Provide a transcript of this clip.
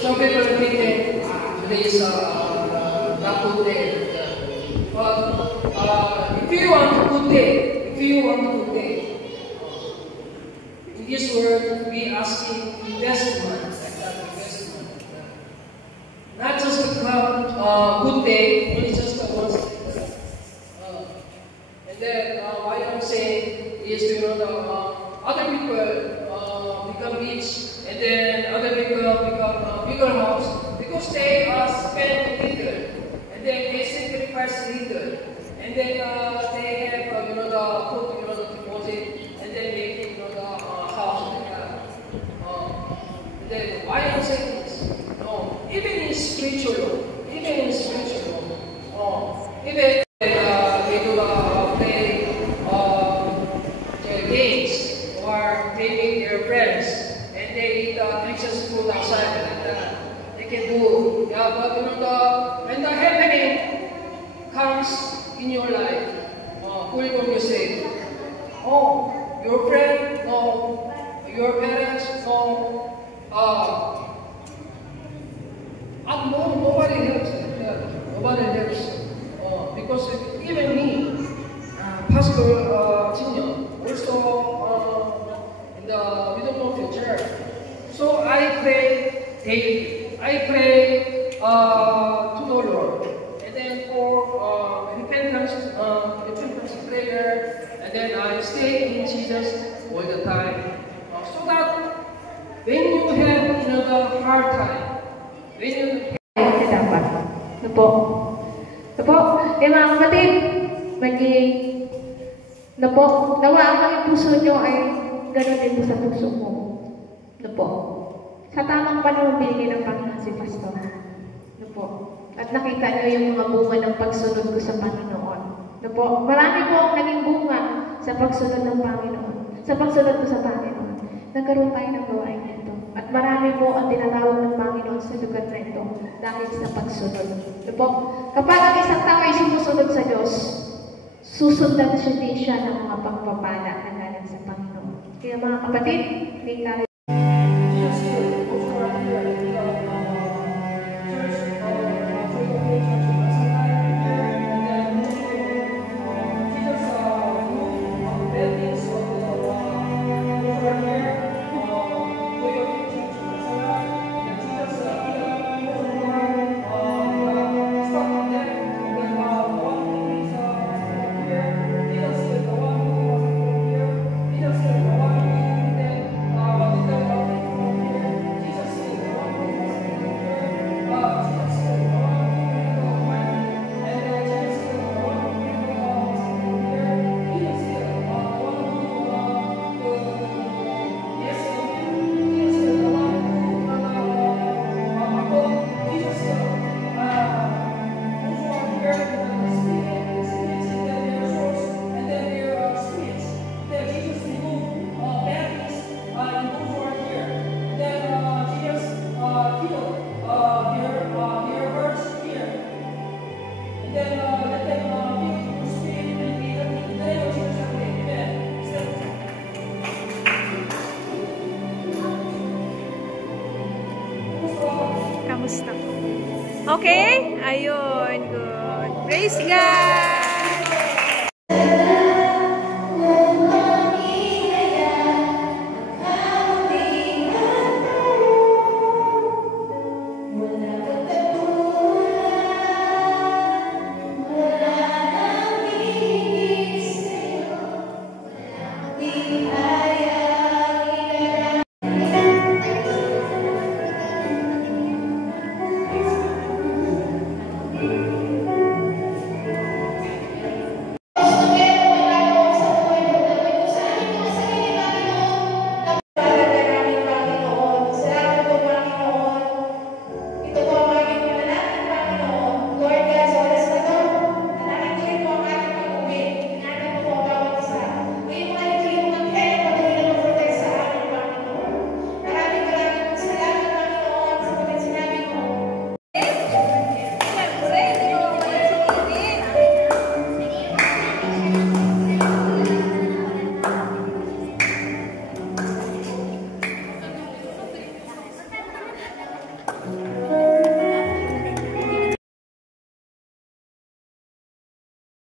Some people think that today is not good day. But if you want a good day, in this world we asking investment, like that investment. Not just to come good day, only just once. And then what I'm saying is, you know, other people become rich, and then other people become bigger house because they spend little, and then they sacrifice little, and then they have you know the deposit, and then they get the house like that. And then why I'm saying this? Even in spiritual, even they do play games or they meet their friends and they eat delicious food outside like that. They can do, yeah, but you know when the happening comes in your life, who will going to say, oh, your friend, no, your parents, no, nobody helps. Nobody helps. Because even me, Pastor Jinyo, also in the we don't know future. So I pray daily. I pray to the Lord, and then for repentance prayer, and then I stay in Jesus all the time, so that when you have the hard time, when you dapat. Ano po? Ano po? Kaya mga kapatid, ano po? Nawa ang puso nyo ay gano'n din po sa puso mo. Ano po? Sa tamang panahon, binigay ng Panginoon si Pastor. Ano po? At nakita nyo yung mga bunga ng pagsunod ko sa Panginoon. Ano po? Marami po ang naging bunga sa pagsunod ng Panginoon. Sa pagsunod ko sa Panginoon. Nagkaroon tayo ng gawain nito. At marami po ang tinatawag ng Panginoon sa lugar na ito dahil sa pagsunod. Ano po? Kapag ang isang tao ay sumusunod sa Diyos, susundan siya ng mga pagpapala na galing sa Panginoon. Kaya mga kapatid, may kaya kamusta po? Okay? Ayun, good. Praise God!